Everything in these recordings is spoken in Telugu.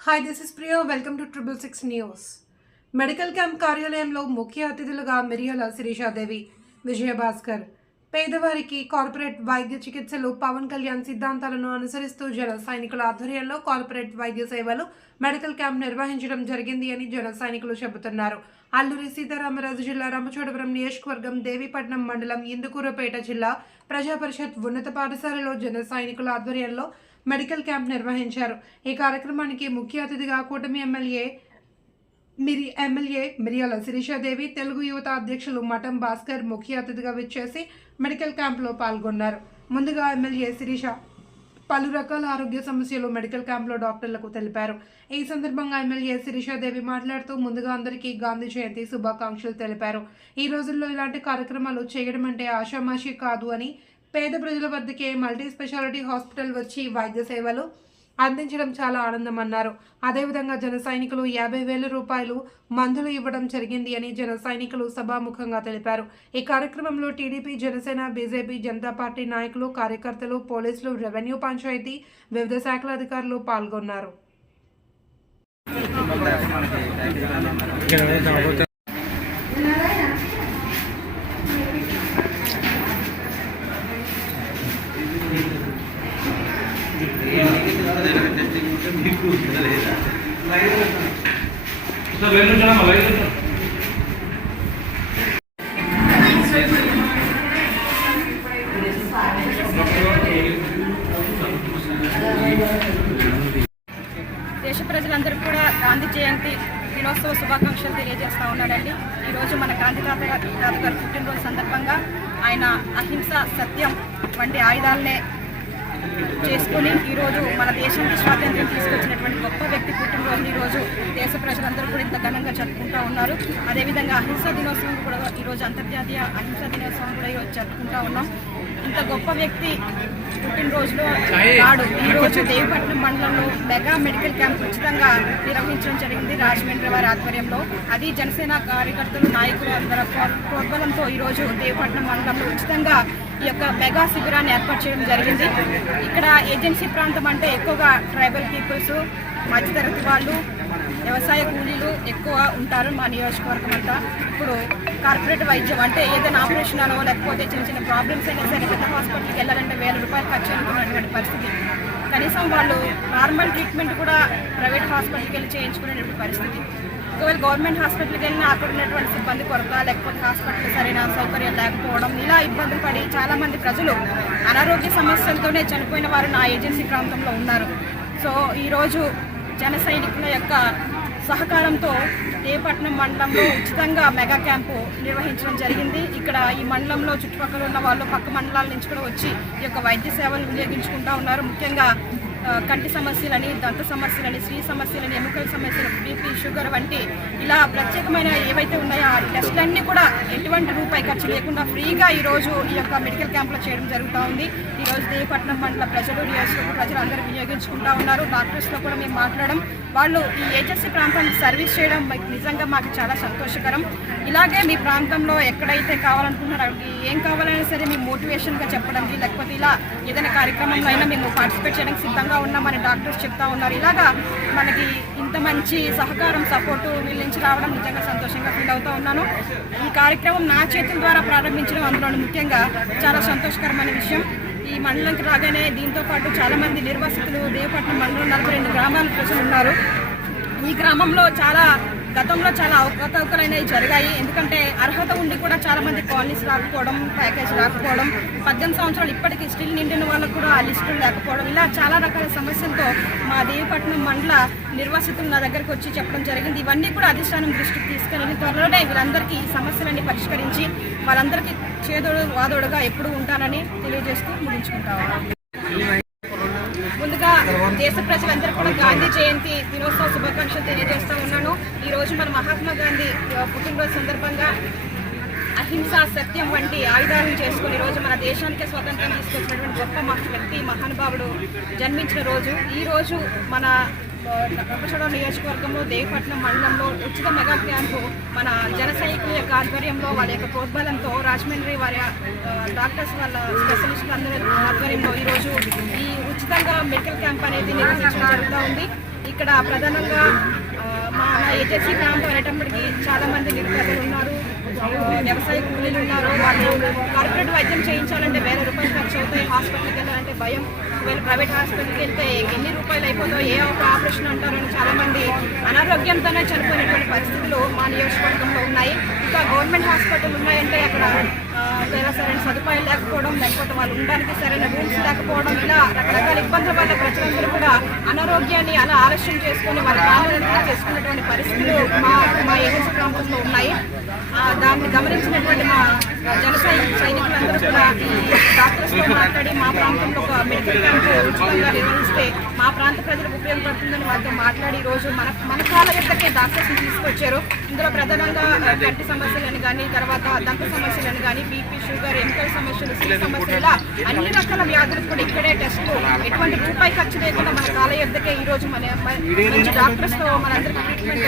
Hi this is Priyo welcome to triple six news medical camp కార్యాలయంలో ముఖ్య అతిథులుగా మిరియాల శిరీషాదేవి విజయభాస్కర్ పేదవారికి కార్పొరేట్ వైద్య చికిత్సలు పవన్ కళ్యాణ్ సిద్ధాంతాలను అనుసరిస్తూ జన సైనికుల ఆధ్వర్యంలో కార్పొరేట్ వైద్య సేవలు మెడికల్ క్యాంప్ నిర్వహించడం జరిగింది అని జన సైనికులు చెబుతున్నారు అల్లూరి సీతారామరాజు జిల్లా రంపచోడవరం నియోజకవర్గం దేవీపట్నం మండలం ఇందుకూరుపేట జిల్లా ప్రజా పరిషత్ ఉన్నత పాఠశాలలో జన సైనికుల ఆధ్వర్యంలో మెడికల్ క్యాంప్ నిర్వహించారు. ఈ కార్యక్రమానికి ముఖ్య అతిథిగా కూటమి ఎమ్మెల్యే మిరి ఎమ్మెల్యే మిరియాల శిరీషాదేవి తెలుగు యువత అధ్యక్షులు మఠం భాస్కర్ ముఖ్య అతిథిగా విచ్చేసి మెడికల్ క్యాంప్లో పాల్గొన్నారు. ముందుగా ఎమ్మెల్యే శిరీష. పలు రకాల ఆరోగ్య సమస్యలు మెడికల్ క్యాంప్లో డాక్టర్లకు తెలిపారు. ఈ సందర్భంగా ఎమ్మెల్యే శిరీషాదేవి మాట్లాడుతూ ముందుగా అందరికీ గాంధీ జయంతి శుభాకాంక్షలు తెలిపారు. ఈ రోజుల్లో ఇలాంటి కార్యక్రమాలు చేయడం అంటే ఆషామాషి కాదు అని పేద ప్రజల వద్దకే మల్టీ స్పెషాలిటీ హాస్పిటల్ వచ్చి వైద్య సేవలు అందించడం చాలా ఆనందం అన్నారు అదేవిధంగా జన సైనికులు యాభై వేల రూపాయలు మందులు ఇవ్వడం జరిగింది అని జన సైనికులు సభాముఖంగా తెలిపారు. ఈ కార్యక్రమంలో TDP Janasena BJP Janata party నాయకులు కార్యకర్తలు పోలీసులు రెవెన్యూ పంచాయతీ వివిధ శాఖల అధికారులు పాల్గొన్నారు. దేశ ప్రజలందరూ కూడా గాంధీ జయంతి దినోత్సవ శుభాకాంక్షలు తెలియజేస్తా ఉన్నాడండి ఈరోజు మన గాంధీ తాత గారి తాత గారి పుట్టినరోజు సందర్భంగా ఆయన అహింస సత్యం వంటి ఆయుధాలనే చేసుకుని ఈరోజు మన దేశానికి స్వాతంత్ర్యం తీసుకొచ్చినటువంటి గొప్ప వ్యక్తి పుట్టినరోజు ఈరోజు దేశ ప్రజలందరూ కూడా ఇంత ఘనంగా జరుపుకుంటూ ఉన్నారు. అదేవిధంగా అహింసా దినోత్సవం కూడా ఈరోజు అంతర్జాతీయ అహింసా దినోత్సవం కూడా ఈరోజు జరుపుకుంటూ ఉన్నాం. ఇంత గొప్ప వ్యక్తి పుట్టినరోజులో నాడు ఈ రోజు దేవపట్నం మండలంలో మెగా మెడికల్ క్యాంప్ ఉచితంగా నిర్వహించడం జరిగింది రాజమండ్రి వారి ఆధ్వర్యంలో. అది జనసేన కార్యకర్తలు నాయకులు ప్రోద్బలంతో ఈ రోజు దేవపట్నం మండలంలో ఉచితంగా ఈ యొక్క మెగా శిబిరాన్ని ఏర్పాటు చేయడం జరిగింది. ఇక్కడ ఏజెన్సీ ప్రాంతం అంటే ఎక్కువగా ట్రైబల్ పీపుల్స్ మధ్యతరగతి వాళ్ళు వ్యవసాయ కూలీలు ఎక్కువ ఉంటారు మా నియోజకవర్గం అంతా. ఇప్పుడు కార్పొరేట్ వైద్యం అంటే ఏదైనా ఆపరేషన్ అనో లేకపోతే చిన్న చిన్న ప్రాబ్లమ్స్ అయినా సరే పెద్ద హాస్పిటల్కి వెళ్ళాలంటే వేల రూపాయలు ఖర్చు అనుకున్నటువంటి పరిస్థితి. కనీసం వాళ్ళు నార్మల్ ట్రీట్మెంట్ కూడా ప్రైవేట్ హాస్పిటల్కి వెళ్ళి చేయించుకునేటువంటి పరిస్థితి. ఒకవేళ గవర్నమెంట్ హాస్పిటల్కి వెళ్ళినా అక్కడ ఉన్నటువంటి సిబ్బంది కొరత లేకపోతే హాస్పిటల్ సరైన సౌకర్యం లేకపోవడం ఇలా ఇబ్బందులు పడి చాలామంది ప్రజలు అనారోగ్య సమస్యలతోనే చనిపోయిన వారు నా ఏజెన్సీ ప్రాంతంలో ఉన్నారు. సో ఈరోజు జన సైనికుల యొక్క సహకారంతో దేవపట్నం మండలంలో ఉచితంగా మెగా క్యాంపు నిర్వహించడం జరిగింది. ఇక్కడ ఈ మండలంలో చుట్టుపక్కల ఉన్న వాళ్ళు పక్క మండలాల నుంచి కూడా వచ్చి ఈ యొక్క వైద్య సేవలు వినియోగించుకుంటా ఉన్నారు. ముఖ్యంగా కంటి సమస్యలని దంత సమస్యలని స్త్రీ సమస్యలని ఎముకల సమస్యలు బీపీ షుగర్ వంటి ఇలా ప్రత్యేకమైన ఏవైతే ఉన్నాయో ఆ టెస్టులన్నీ కూడా ఎటువంటి రూపాయి ఖర్చు లేకుండా ఫ్రీగా ఈరోజు ఈ యొక్క మెడికల్ క్యాంప్లో చేయడం జరుగుతూ ఉంది. ఈ రోజు దేవపట్నం మండల ప్రజలు నియోజకవర్గ ప్రజలు అందరూ వినియోగించుకుంటూ ఉన్నారు. డాక్టర్స్తో కూడా మేము మాట్లాడడం. వాళ్ళు ఈ ఏజెన్సీ ప్రాంతానికి సర్వీస్ చేయడం నిజంగా మాకు చాలా సంతోషకరం. ఇలాగే మీ ప్రాంతంలో ఎక్కడైతే కావాలనుకుంటున్నారో అక్కడికి ఏం కావాలైనా సరే మీ మోటివేషన్గా చెప్పడానికి లేకపోతే ఇలా ఏదైనా కార్యక్రమంలో అయినా మేము పార్టిసిపేట్ చేయడానికి సిద్ధంగా ఉన్నామని డాక్టర్స్ చెప్తా ఉన్నారు. ఇలాగా మనకి ఇంత మంచి సహకారం సపోర్టు వీళ్ళ నుంచి రావడం నిజంగా సంతోషంగా ఫీల్ అవుతూ ఉన్నాను. ఈ కార్యక్రమం నా చేతుల ద్వారా ప్రారంభించడం అందులో ముఖ్యంగా చాలా సంతోషకరమైన విషయం. ఈ మండలంకి రాగానే దీంతో పాటు చాలామంది నిర్వాసితులు దేవపట్నం మండలం నలభై రెండు గ్రామాల ప్రజలు ఉన్నారు. ఈ గ్రామంలో చాలా గతంలో చాలా అవకతవకలైనవి జరిగాయి. ఎందుకంటే అర్హత ఉండి కూడా చాలా మంది కాలనీస్ రాకపోవడం ప్యాకేజ్ రాకపోవడం పద్దెనిమిది సంవత్సరాలు ఇప్పటికీ స్టిల్ నిండిన వాళ్ళకు కూడా ఆ లిస్టులు లేకపోవడం ఇలా చాలా రకాల సమస్యలతో మా దేవపట్నం మండల నిర్వాసితులు నా దగ్గరకు వచ్చి చెప్పడం జరిగింది. ఇవన్నీ కూడా అధిష్టానం దృష్టికి తీసుకెళ్ళి త్వరలోనే వీళ్ళందరికీ ఈ సమస్యలన్నీ పరిష్కరించి వాళ్ళందరికీ చేదోడు వాదోడుగా ఎప్పుడూ ఉంటానని తెలియజేస్తూ ముగించుకుంటాము దేశ ప్రజలందరూ కూడా గాంధీ జయంతి దినోత్సవ శుభాకాంక్షలు తెలియజేస్తా ఉన్నాను. ఈ రోజు మన మహాత్మా గాంధీ పుట్టినరోజు సందర్భంగా అహింస సత్యం వంటి ఆయుధాలను చేసుకుని రోజు మన దేశానికి స్వతంత్రం తీసుకొచ్చినటువంటి గొప్ప మహా వ్యక్తి మహానుభావుడు జన్మించిన రోజు. ఈ రోజు మన రంపచోడవరం నియోజకవర్గంలో దేవపట్నం మండలంలో ఉచిత మెగా క్యాంపు మన జన సైనికుల యొక్క ఆధ్వర్యంలో వాళ్ళ యొక్క ప్రోద్బలంతో రాజమండ్రి వారి డాక్టర్స్ వాళ్ళ స్పెషలిస్ట్ అందరి ఆధ్వర్యంలో ఈరోజు ఈ ఉచితంగా మెడికల్ క్యాంప్ అనేది నిర్వహించడం జరుగుతూ ఉంది. ఇక్కడ ప్రధానంగా మా మన ఏజెన్సీ ప్రాంతం అనేటప్పటికీ చాలామంది నిరుపేదలు ఉన్నారు. వ్యవసాయ కూలీలు ఉన్నారు. వాళ్ళు కార్పొరేట్ వైద్యం చేయించాలంటే వేల రూపాయలు ఖర్చు అవుతాయి. హాస్పిటల్కి వెళ్ళాలంటే భయం. ఒకవేళ ప్రైవేట్ హాస్పిటల్కి వెళ్తే ఎన్ని రూపాయలు అయిపోతాయో ఏ ఒక ఆపరేషన్ అంటారని చాలా మంది అనారోగ్యంతోనే చనిపోయినటువంటి పరిస్థితులు మా నియోజకవర్గంలో ఉన్నాయి. ఇంకా గవర్నమెంట్ హాస్పిటల్ ఉన్నాయంటే అక్కడ లేదా సరైన సదుపాయాలు లేకపోవడం లేకపోతే వాళ్ళు ఉండడానికి సరైన రూమ్స్ లేకపోవడం ఇలా రకరకాల ఇబ్బందుల వల్ల ప్రజలందరూ కూడా అనారోగ్యాన్ని అలా ఆలస్యం చేసుకుని వాళ్ళ ఆనందంగా చేసుకున్నటువంటి పరిస్థితులు మా మా ఏజెన్సీ ప్రాంతంలో ఉన్నాయి. దాన్ని గమనించినటువంటి మా జన సైనికులందరూ కూడా డాక్టర్స్తో మాట్లాడి మా ప్రాంతంలో ఒక మెడికల్ క్యాంప్ ఉచితంగా నిర్వహిస్తే మా ప్రాంత ప్రజలకు ఉపయోగపడుతుందని వారితో మాట్లాడి రోజు మన మన కాళ్ళ ఎక్కడికే డాక్టర్స్ని తీసుకొచ్చారు. ఇందులో ప్రధానంగా ఆ, కంటి సమస్యలను కానీ తర్వాత దంత సమస్యలను కానీ బీపీ షుగర్ ఎంకల్ సమస్యలు స్త్రీ సమస్యలు ఇలా అన్ని రకాల వ్యాధులు కూడా ఇక్కడే టెస్ట్. ఎటువంటి రూపాయి ఖర్చు లేకుండా మన కాళ్ళ ఎద్దకే ఈ రోజు మన మంచి డాక్టర్స్తో మనందరికీ ట్రీట్మెంట్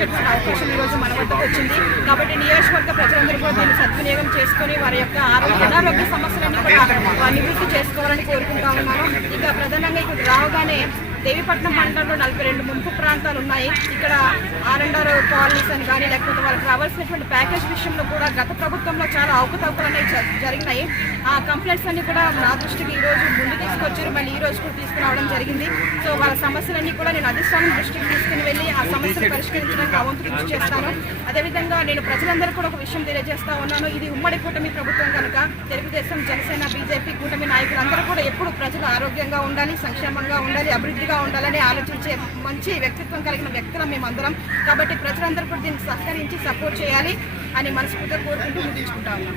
చెప్పిన అవకాశం ఈరోజు రోజు మన వద్దకు వచ్చింది. కాబట్టి నియోజకవర్గ ప్రజలందరూ కూడా దీన్ని సద్వినియోగం చేసుకుని వారి యొక్క ఆరోగ్య అనారోగ్య సమస్యలన్నీ కూడా అభివృద్ధి నివృత్తి చేసుకోవాలని కోరుకుంటా ఉన్నాను. ఇక ప్రధానంగా ఇక్కడ రావగానే దేవిపట్నం మండలంలో నలభై రెండు ముంపు ప్రాంతాలు ఉన్నాయి. ఇక్కడ ఆర్ అండ్ ఆర్ కాలనీస్ అని కానీ లేకపోతే వాళ్ళకి రావాల్సినటువంటి ప్యాకేజ్ విషయంలో కూడా గత ప్రభుత్వంలో చాలా అవకతవకలు అనేవి జ- జరిగినాయి. ఆ కంప్లైంట్స్ అన్ని కూడా నా దృష్టికి ఈ రోజు ముందు తీసుకొచ్చారు. మళ్ళీ ఈ రోజు కూడా తీసుకురావడం జరిగింది. సో వాళ్ళ సమస్యలన్నీ కూడా నేను అధిష్టానం దృష్టికి తీసుకుని వెళ్ళి ఆ సమస్యలు పరిష్కరించడానికి నా వంతు కృషి చేస్తాను. అదేవిధంగా నేను ప్రజలందరూ కూడా ఒక విషయం తెలియజేస్తా ఉన్నాను. ఇది ఉమ్మడి కూటమి ప్రభుత్వం కనుక తెలుగుదేశం జనసేన బీజేపీ కూటమి నాయకులందరూ కూడా ఎప్పుడు ప్రజలు ఆరోగ్యంగా ఉండాలి సంక్షేమంగా ఉండాలి అభివృద్ధి అభివృద్ధిగా ఉండాలని ఆలోచించే మంచి వ్యక్తిత్వం కలిగిన వ్యక్తులం మేమందరం. కాబట్టి ప్రజలందరూ కూడా దీనికి సహకరించి సపోర్ట్ చేయాలి అని మనస్ఫూర్తిగా కోరుకుంటూ ముగించుకుంటా ఉన్నాం.